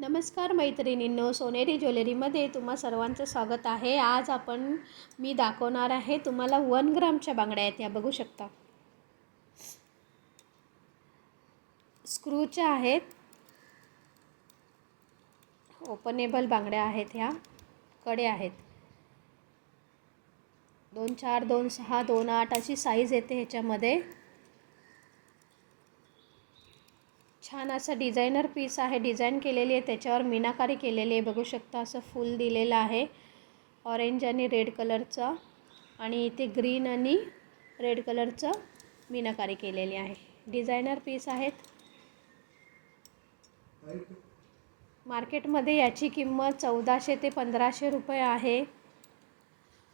नमस्कार मैत्रिणींनो, सोनेरी ज्वेलरीमध्ये तुम्हा सर्वांचं स्वागत आहे. आज मी दाखवणार आहे तुम्हाला 1 ग्रामच्या बांगड्या आहेत. या बघू शकता, स्क्रूच्या आहेत, ओपनेबल बांगड्या आहेत. ह्या कडे आहेत. 2.4, 2.6, 2.8 अशी साईज येते ह्याच्यामध्ये. छान असा डिझायनर पीस आहे, डिझाईन केलेली आहे, त्याच्यावर मीनाकारी केलेली आहे. बघू शकता, असं फुल दिलेलं आहे ऑरेंज आणि रेड कलरचा, आणि इथे ग्रीन आणि रेड कलरचं मीनाकारी केलेली आहे. डिझायनर पीस आहेत. मार्केटमध्ये याची किंमत 1400 ते 1500 रुपये आहे,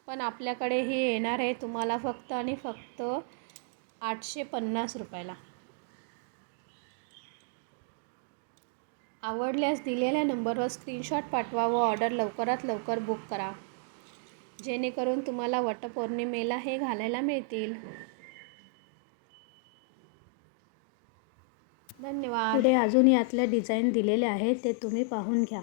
पण आपल्याकडे ही येणार आहे तुम्हाला फक्त आणि फक्त 850 रुपयाला. आवडल्यास दिलेल्या नंबरवर स्क्रीनशॉट पाठवा व ऑर्डर लवकरात लवकर बुक करा, जेणेकरून तुम्हाला वटपौर्णिमेला हे घालायला मिळतील. धन्यवाद. पुढे अजून यातल्या डिझाईन दिलेले आहेत, ते तुम्ही पाहून घ्या.